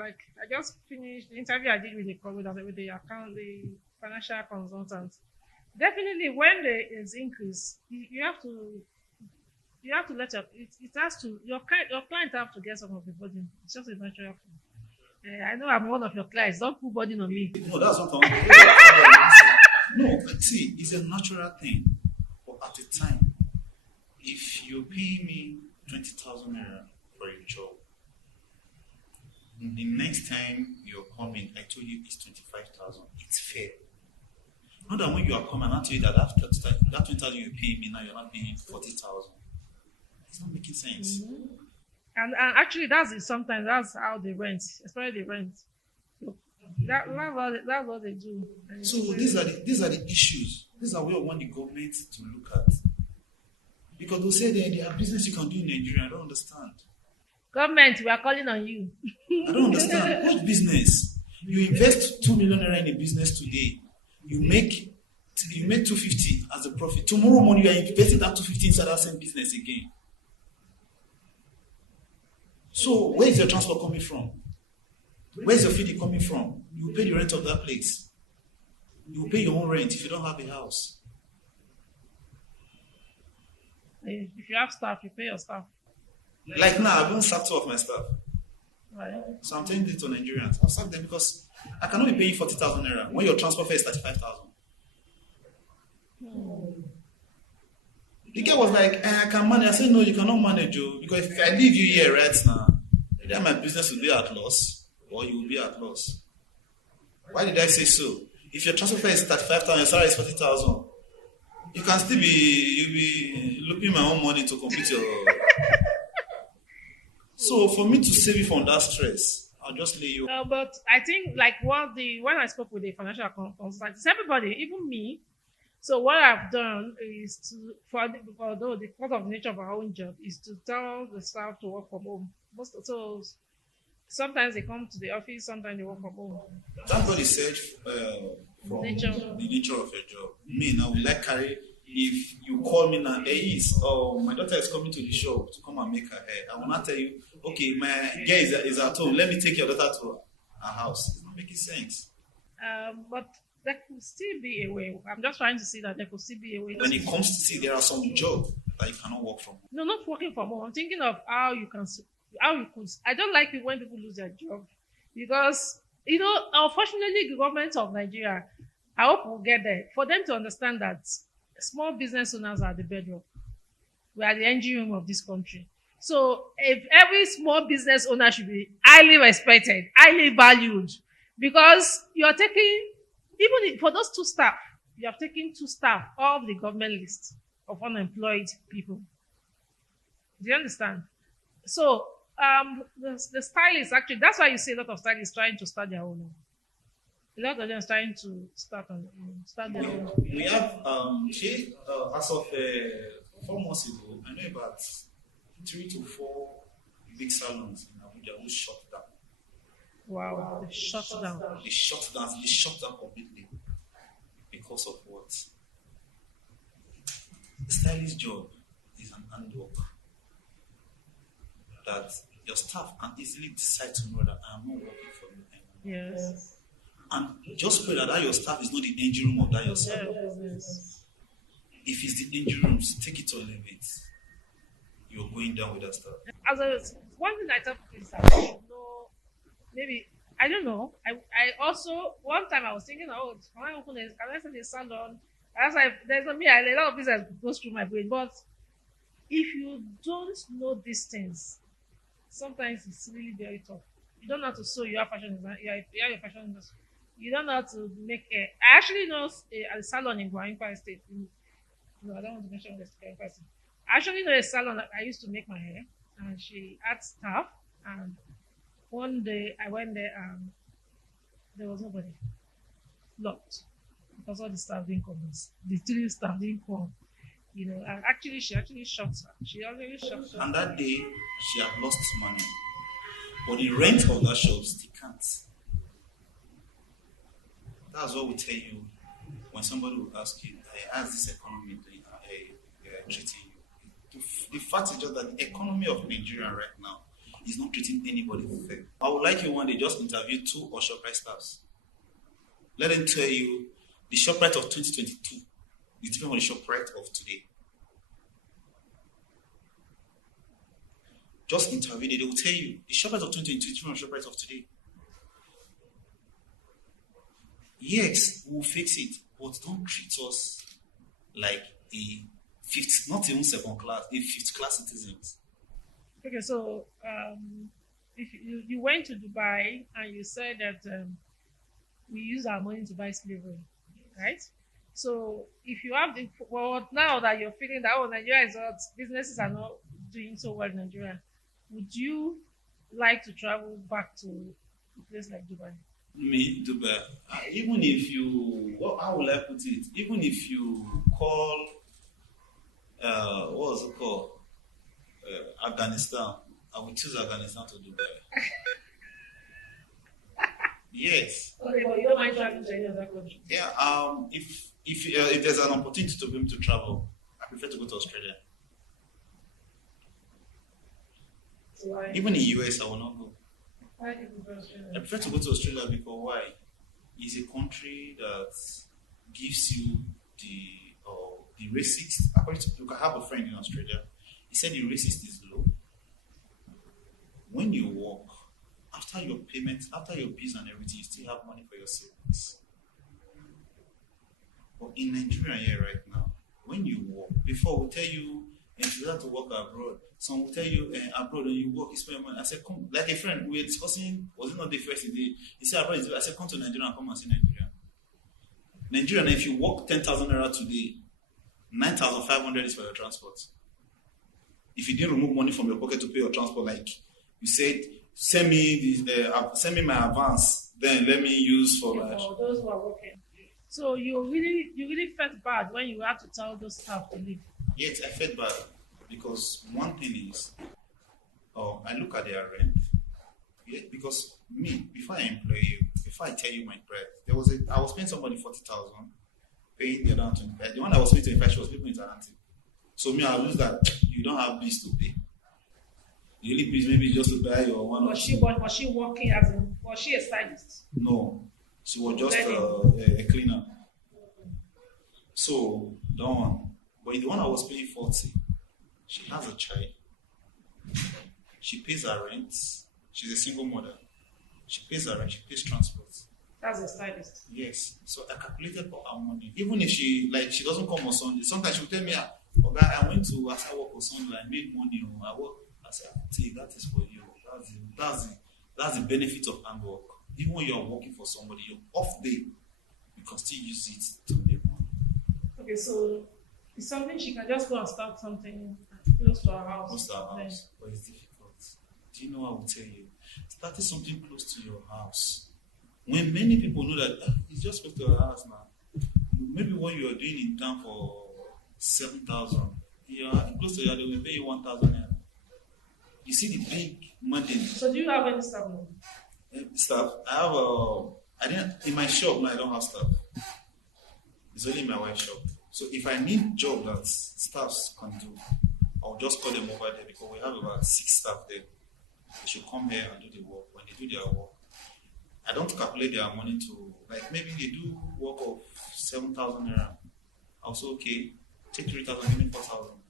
just finished the interview I did with the financial consultant. Definitely, when there is increase, you have to let your client have to get some of the burden. It's just a natural thing. I know I'm one of your clients. Don't put burden on me. No, that's what I want. No, see, it's a natural thing. But at the time, if you pay me 20,000 naira for a job, The next time you're coming, I told you it's 25,000. It's fair. Not that when you are coming, I tell you that after that 20,000 you pay me now, you're not paying 40,000. It's not making sense. And actually, that's it. Sometimes that's how they rent, especially the rent. So that's what they do. And So it's these are the issues. These are what I want the government to look at. Because they'll say they have business you can do in Nigeria. I don't understand. government, we are calling on you. I don't understand. What business? You invest 2 million naira in a business today. You make 250 as a profit. Tomorrow morning you are investing that 250 inside that same business again. So where is your transport coming from? Where's your feeding coming from? You pay the rent of that place. You pay your own rent if you don't have a house. If you have staff, you pay your staff. Like now, I've even sacked two of my staff. Right. So I'm telling this to Nigerians. I've sacked them because I cannot be paying 40,000 naira when your transport fare is 35,000. The guy was like, I can manage. I said, no, you cannot manage, Joe. Because if I leave you here right now, then my business will be at loss or you will be at loss. Why did I say so? If your transfer fare is 35,000, your salary is 40,000, you can still you'll be looking my own money to complete your. So for me to save you from that stress, I'll just lay you. But I think like when I spoke with the financial consultant, it's everybody, even me. So what I've done is although the part of the nature of our own job is to tell the staff to work from home. So sometimes they come to the office, sometimes they work from home. Thank God he said from Nature. the nature of your job. Me now, will like carry. If you call me now, Ehis, my daughter is coming to the shop to come and make her hair. I will not tell you, okay, my girl is at home. Let me take your daughter to her house. It's not making sense. But there could still be a way. I'm just trying to see that there could still be a way. When it comes to see, there are some jobs that you cannot work from. No, not working from home. I'm thinking of how you could. I don't like it when people lose their job because unfortunately, the government of Nigeria. I hope we'll get there for them to understand that small business owners are the bedrock. We are the engine room of this country. So if every small business owner should be highly respected, highly valued, because you are taking, for those two staff, you have taken 2 staff off the government list of unemployed people. Do you understand? So the stylists actually, that's why you see a lot of stylists trying to start their own. A lot of them trying to start their own. We have as of 4 months ago, I know about 3 to 4 big salons in Abuja who shut down. Wow, they shut down. They shut down completely because of what? The stylist job is an handwork that your staff can easily decide to know that I'm not working for you anymore. Yes. And just pray that your staff is not the engine room of that your salon. Yes. If it's the engine rooms, take it or leave it. You're going down with that stuff. One thing I tell people is that maybe I don't know. I also one time I was thinking, can I start a salon? I was like, a lot of things that goes through my brain. But if you don't know these things, sometimes it's really very tough. You don't know how to sew. You have fashion design. You have your fashion industry. You don't know how to make hair. I actually know a salon in Guaimpa State. No, I don't want to mention this Guaimpa State. I actually know a salon that I used to make my hair, and she had staff. And one day I went there, and there was nobody. Locked, because all the staff didn't come. The 3 staff didn't come. And actually, she actually shocked her. She already shocked her. And that day, she had lost money. But the rent of that shop still can't. That's what we tell you when somebody will ask you, how's this economy doing, treating you? The fact is just that the economy of Nigeria right now is not treating anybody fair. I would like you one day just interview 2 or ShopRite staffs. Let them tell you the ShopRite of 2022 is different from the ShopRite of today. Just interview them, they will tell you the ShopRite of 2022 is different from the ShopRite of today. Yes, we'll fix it, but don't treat us like a fifth, not even second class, a 5th class citizens. Okay, so if you went to Dubai and you said that we use our money to buy slavery, right? So if you have the well now that you're feeling that Nigeria is not businesses are not doing so well in Nigeria, would you like to travel back to a place like Dubai? Me, Dubai. Even if you, how will I put it? Even if you call, what was it called? Afghanistan. I would choose Afghanistan to Dubai. Yes. Okay, but you don't mind traveling to any other country. Yeah. If there's an opportunity to be able to travel, I prefer to go to Australia. So why? Even in US, I will not go. Why do you go to Australia? I prefer to go to Australia because why? It's a country that gives you the racist. According to, look, I have a friend in Australia. He said the racist is low. When you work, after your payment, after your bills and everything, you still have money for your savings. But in Nigeria here right now, when you work, before we tell you if you have to work abroad, some will tell you abroad when you work, you spend money. I said, come, like a friend, we were discussing, was it not the first day? He said, abroad, I said, come to Nigeria and come and see Nigeria. Nigeria, now if you work 10,000 naira today, 9,500 is for your transport. If you didn't remove money from your pocket to pay your transport, like you said, send me my advance, then let me use for those who are working. So you really felt bad when you had to tell those staff to leave. Yes, I felt bad because one thing is, I look at their rent. Yeah, because me, before I employ you, before I tell you my price, I was paying somebody 40,000, paying the other 25. The one I was paying 25, she was paying it auntie. So me, I lose that you don't have bills to pay. The only bills maybe just to buy your one. Was she working as in? Was she a stylist? No, she was just a cleaner. So that one. But the one I was paying 40, she has a child. She pays her rent. She's a single mother. She pays her rent. She pays transport. That's a stylist. Yes. So I calculated for her money. Even if she doesn't come on Sunday, sometimes she will tell me, "Oh, guy, I went to after work on Sunday. I made money. I work." I said, "See, that is for you. That's the benefit of hard work. Even when you're working for somebody, your off day, you can still use it to make money." Okay, so it's something she can just go and start something close to her house. Close to her house, but it's difficult. Do you know what I will tell you? Starting something close to your house. When many people know that it's just close to your house now. Maybe what you are doing in town for 7,000, you're close to your, they will pay you 1,000. You see the big mountain. So do you have any staff now? Staff? I didn't in my shop now. I don't have staff. It's only my wife's shop. So if I need job that staffs can do, I'll just call them over there because we have about 6 staff there. They should come here and do the work. When they do their work, I don't calculate their money to, like maybe they do work of 7,000 naira. I'll say, okay, take 3,000, give me 4,000.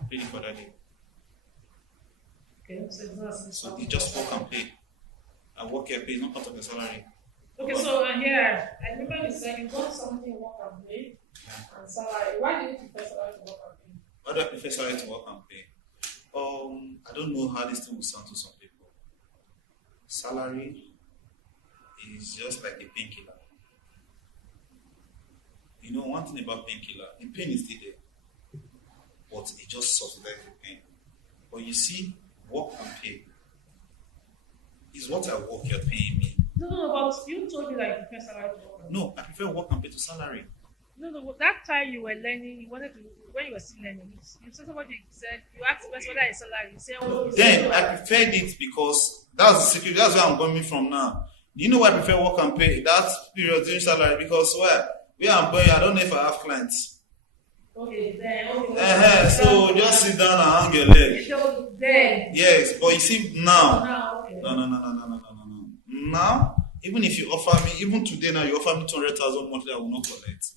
I'll pay you for that day. Okay, so they just work and pay. I work here, pay is not part of the salary. Okay, so here, I remember you said you got something work and pay and salary. Why do you prefer salary to work and pay? Why do I prefer salary to work and pay? I don't know how this thing will sound to some people. Salary is just like a painkiller. You know, one thing about painkiller, the pain is still there, but it just subsidizes the pain. But you see, work and pay is what I work you're paying me. No, but you told me that you prefer salary to work and pay. No, I prefer work and pay to salary. No, that time you were learning, you wanted to, when you were still learning, you said somebody said, you asked the person whether it's salary, you said, oh, then I preferred it because that's the secret, that's where I'm coming from now. Do you know why I prefer work and pay? That period during salary, because where I'm going, I don't know if I have clients. Okay, then, so just sit down and hang your leg. Then. Yes, but you see now. Okay. No. Now, even if you offer me, even today now, you offer me 200,000 monthly, I will not collect.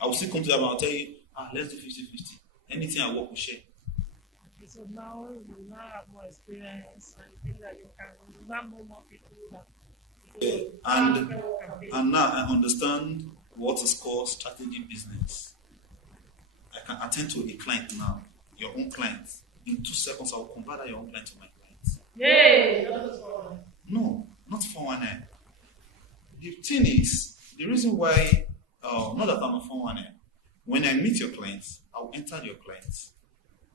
I will still come to them and I'll tell you, let's do 50-50. Anything I work will share. Okay, so now you now have more experience and you think that you now know more people and now I understand what is called strategic business. I can attend to a client now, your own client. In 2 seconds, I will convert your own client to my client. Hey, not just for No, not 419. The thing is, the reason why, not that I'm a 419, when I meet your clients, I'll enter your clients.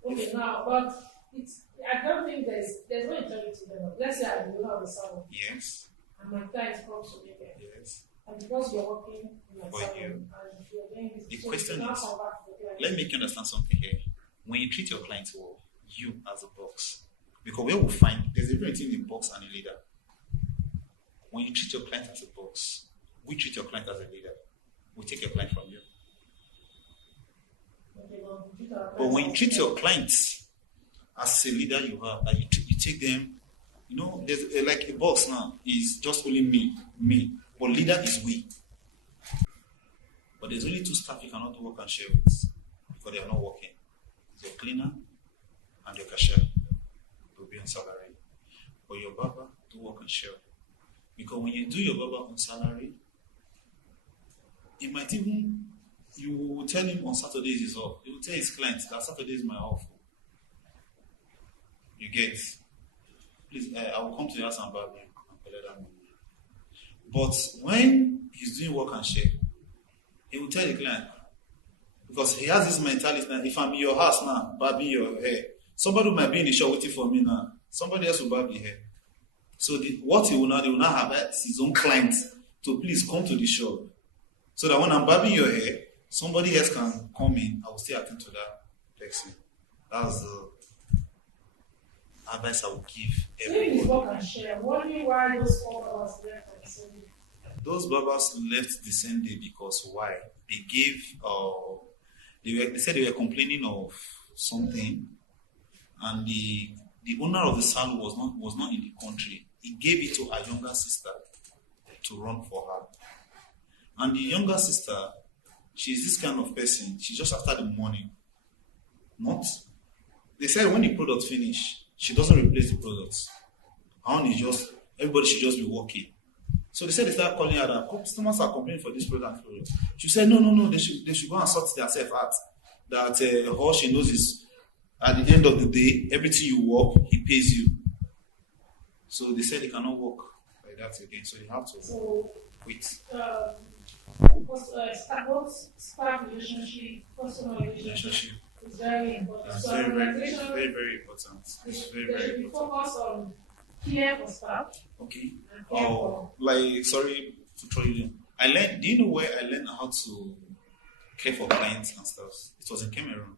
okay now, but it's I don't think there's no integrity there. Let's say I'm the owner of the salon Yes, and my client comes to me there. yes. And because you're working in my For salon you. and you're doing this, The so question you now is, come back to the client. let me make you understand something here. When you treat your clients well, you as a boss, because where we find there's a difference between a boss and a leader. When you treat your client as a boss, we treat your client as a leader. We take your client from you. Okay, well, we treat our But when you clients treat as- your clients as a leader, you have that you take them. You know, there's like a boss now is just only me. But leader is we. But there's only two staff you cannot do work and share with because they are not working. It's your cleaner and your cashier. They'll be on salary. But your barber do work and share. Because when you do your barber on salary, it might even you will tell him on Saturdays is off. He will tell his clients that Saturday is my off. You get, please, I will come to your house and barb you and collect that money. But when he's doing work and share, he will tell the client because he has this mentality that if I'm in your house now, barbing your hair, somebody might be in the shop waiting for me now. Somebody else will barb the hair. So what he will now have his own clients to please come to the shop. So that when I'm barbing your hair, somebody else can come in. I will still attend to that person. That's the advice I would give Maybe it's everyone. work and share. I'm wondering why those 4 hours left on the same day. Those barbers left the same day because why? They gave they said they were complaining of something, and the owner of the salon was not in the country. He gave it to her younger sister to run for her. And the younger sister, she's this kind of person. She's just after the money. Not. They said when the product finish, she doesn't replace the products. Her own is just everybody should just be working. So they said they started calling her that customers are complaining for this product. She said no, they should go and sort themselves out. That all she knows is at the end of the day, everything you work, he pays you. So they said they cannot work like that again. So they have to So, quit. Staff relationship, customer relationship Relationship. is very important. It's So, very, very, organization, very, very important. It's very, they should very be important. focused on care for staff Okay. and care for. Like sorry to throw you in. I learned. Do you know where I learned how to care for clients and stuff? It was in Cameroon.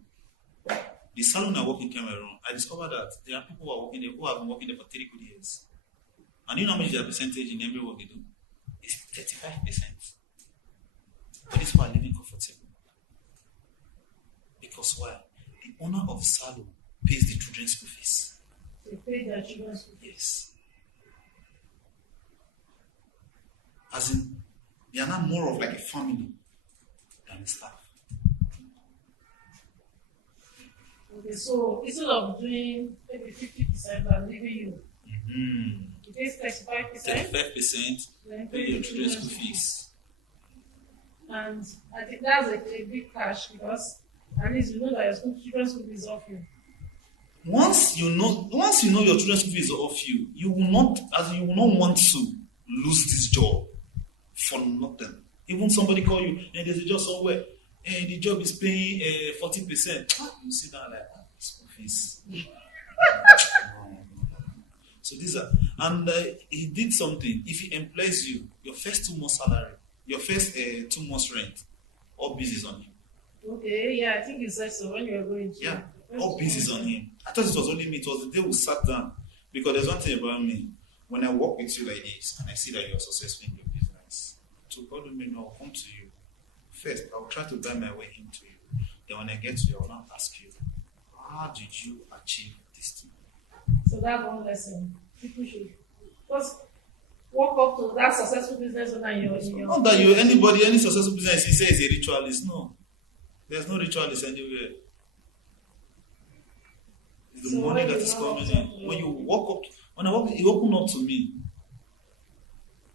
The salon I work in Cameroon, I discovered that there are people who are working there who have been working there for 3 good years. And you know how much their percentage in every work they do? It's 35%. But these people are living comfortable. Because why? The owner of the salon pays the children's school fees. They pay their children's school fees. Yes. As in, they are now more of like a family than the staff. Okay, so instead of doing maybe 50% and leaving you, it is 35%. 35% Then pay your children's school fees. And I think that's a big cash because at least you know that your children's school fees off you. Once you know your children's school fees are off you, you will not want to lose this job for nothing. Even somebody call you and there's a job somewhere, and the job is paying 40%. You sit down like school fees. So these are, and he did something. If he employs you, your first 2 months salary, your first 2 months rent, all bills is on him. Okay, yeah, I think you said so when you were going to. Yeah, all bills is on him. I thought it was only me. It was the day we sat down. Because there's one thing about me. When I work with you like this and I see that you're successful in your business, to God me know, I'll come to you. First, I'll try to buy my way into you. Then when I get to you, I'll now ask you, how did you achieve this thing? So that's one lesson. People should just walk up to that successful business owner in your Not that any successful business, he says a ritualist. No. There's no ritualist anywhere. It's the So money when that you is now coming walk in. up to- When you walk up, when I walk, he opened up to me.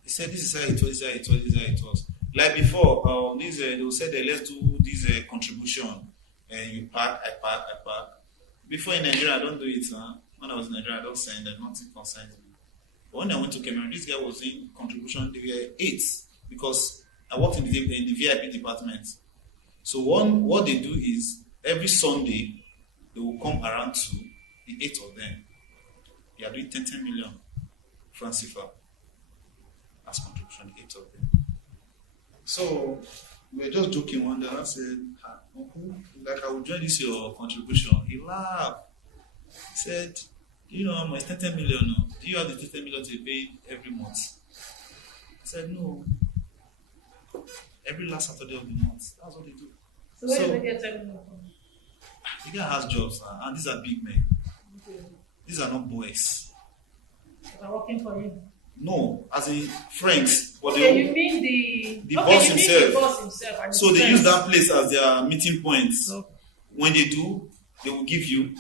He said, "This is how it was. This is how it was. This is how it was." Like before, they will say, "Let's do this contribution." And you pack, I pack. Before in Nigeria, I don't do it. When I was in Nigeria, I don't send them, nothing concerns me. But when I went to Cameroon, this guy was in contribution, they were 8 because I worked in the VIP department. So what they do is every Sunday they will come around to the 8 of them. They are doing 10 million francs CFA as contribution, the 8 of them. So we were just joking one day. I said, Uncle, like I will join this your contribution. He laughed. He said, you know how much? 10 million. No? Do you have the 10 million to pay every month? I said, no. Every last Saturday of the month. That's what they do. So where do they get 10 million from? The guy has jobs, and these are big men. Okay. These are not boys. They're working for you. No, as in friends. But Okay, you mean the boss himself. The boss himself. And so they use that place as their meeting point. Okay. When they do, they will give you.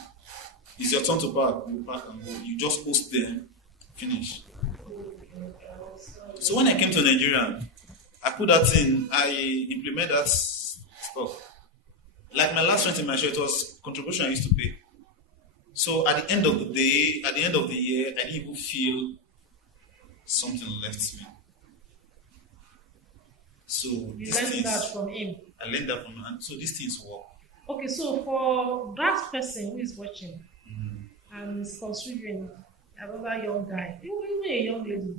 It's your turn to park. You park and go. You just post them. Finish. So when I came to Nigeria, I put that in. I implement that stuff. Like my last rent in my show, it was contribution I used to pay. So at the end of the day, at the end of the year, I didn't even feel something left me. So you learned that from him. I learned that from him, and so these things work. Okay, so for that person who is watching and is considering another young guy, even a young lady,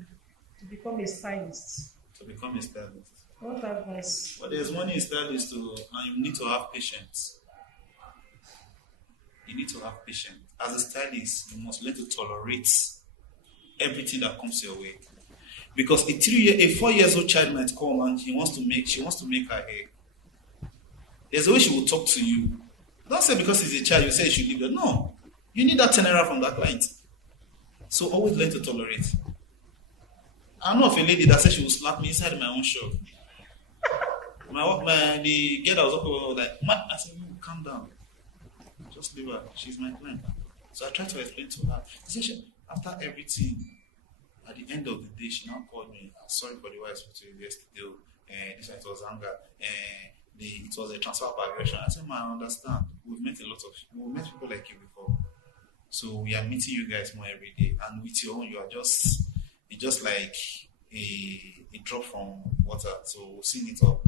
to become a stylist. To become a stylist. What advice? But there's money in stylist too, and you need to have patience. You need to have patience. As a stylist, you must learn to tolerate everything that comes your way. Because a 4-year-old child might come and she wants to make her hair. There's a way she will talk to you. Don't say because he's a child, you say you should leave her. No. You need that turnaround from that client. So always learn to tolerate. I know of a lady that said she will slap me inside my own shop. The girl that was up was like, I said, calm down. Just leave her. She's my client. So I tried to explain to her. After everything, at the end of the day, she now called me. Sorry for the way I spoke to you yesterday. This one, it was anger. It was a transfer of aggression. I said, I understand. We've met people like you before. So we are meeting you guys more every day. And with your own, you're just like a drop from water. So we'll seal it up.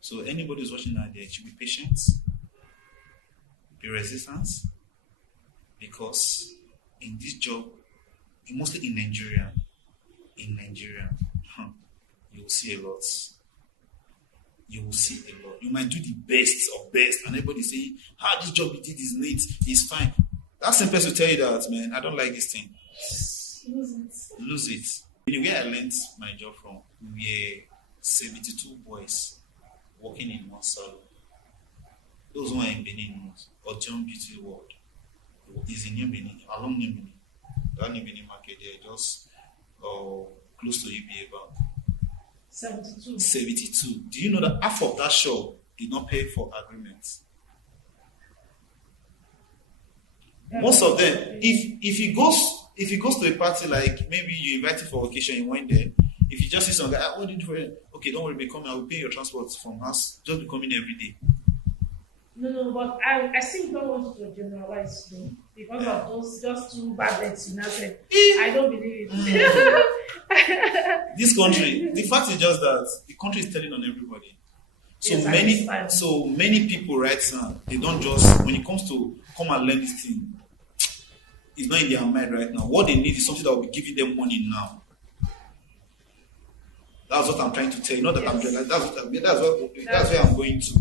So anybody who's watching that there should be patient, be resistant, because in this job, mostly in Nigeria, you will see a lot. You will see a lot. You might do the best of best, and everybody say, this job you did is neat, is fine. That same person will tell you that, man, I don't like this thing. Lose it. Anyway, I learned my job from, we were 72 boys working in one salon. Those who are in Benin, or John Beauty World, is in New Benin, along New Benin. That New Benin market there, just close to UBA Bank. 72. Do you know that half of that shop did not pay for agreements? Most of them, if he goes to a party, like maybe you invited for occasion, you went there. If you just see some guy, what did you do? Okay, don't worry, be coming. I will pay your transport from us. Just be coming every day. No, but I still don't want to generalize though, because of those just 2 bad words you now said. I don't believe it. This country, the fact is just that the country is telling on everybody. So many people right now, they don't just, when it comes to come and learn this thing, it's not in their mind right now. What they need is something that will be giving them money now. That's what I'm trying to tell you. Not that I'm doing like that's where I'm going to.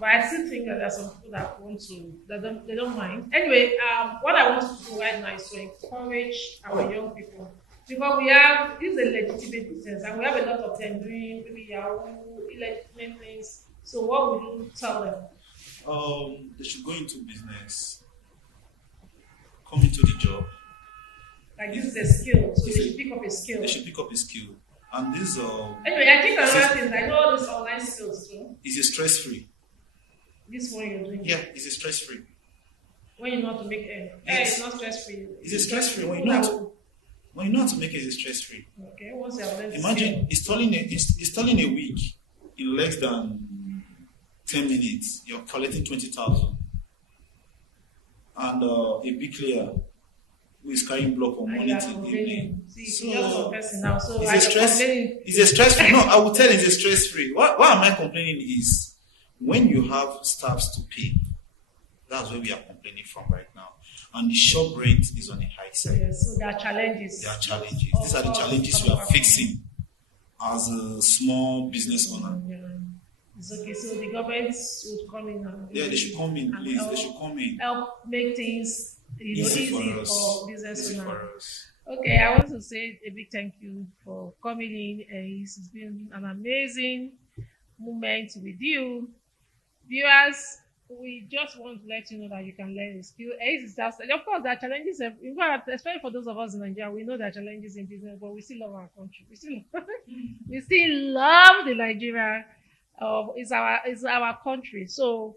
But I still think that there are some people that want to, they don't mind. Anyway, what I want to do right now is to encourage our young people, because this is a legitimate business, and we have a lot of them doing maybe Yahoo, illegitimate things. So what would you tell them? They should go into business, come into the job. Like this is a skill, so they should pick up a skill. They should pick up a skill, and this. Anyway, I think another thing, I know all these online skills too. Is a stress-free. This one you're doing. Yeah, it's a stress-free. When you know how to make it, it's not stress-free. It's a stress-free. When you know how to make it, it's stress-free. Okay, once you have learned. Imagine installing a wig in less than 10 minutes. You're collecting 20,000, and a bricklayer who is carrying block from And you morning are till evening. complaining. See, if you just one So person now, so it's are a you stress. complaining? It's a stress free. No, I will tell it's a stress free. Why am I complaining is when you have staffs to pay. That's where we are complaining from right now. And the shop rent is on the high side. Yes, so there are challenges. There are challenges. Of These are the course, challenges we some are of our fixing as a small business owner. yeah. It's okay. So the government would come in and Yeah, they should come in, and please. They should come in. help make things Easy for easy us. for business Easy owners. for us. Okay, I want to say a big thank you for coming in. It's been an amazing moment with you. Viewers, we just want to let you know that you can learn a skill. Ace is just, of course, there are challenges. In fact, especially for those of us in Nigeria, we know there are challenges in business, but we still love our country. We still love the Nigeria. It's our country. So,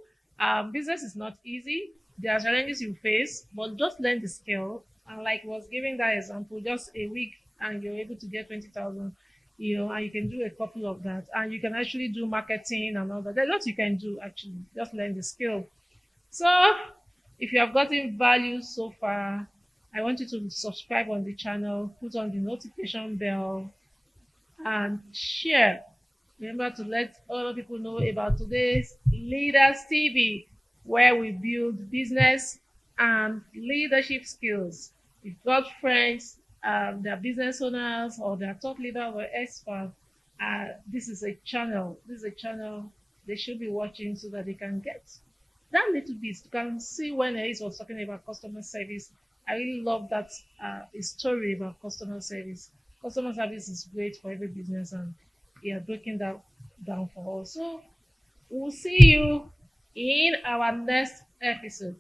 business is not easy. There are challenges you face, but just learn the skill. And like was giving that example, just a week, and you're able to get 20,000, and you can do a couple of that, and you can actually do marketing and all that. There's lots you can do actually. Just learn the skill. So, if you have gotten value so far, I want you to subscribe on the channel, put on the notification bell, and share. Remember to let other people know about today's Leaders TV, where we build business and leadership skills. If you've got friends, they're business owners or they're top leaders or experts, this is a channel. This is a channel they should be watching so that they can get that little bit. You can see when Ehis was talking about customer service. I really love that his story about customer service. Customer service is great for every business, and he are breaking that down for us. So we'll see you in our next episode.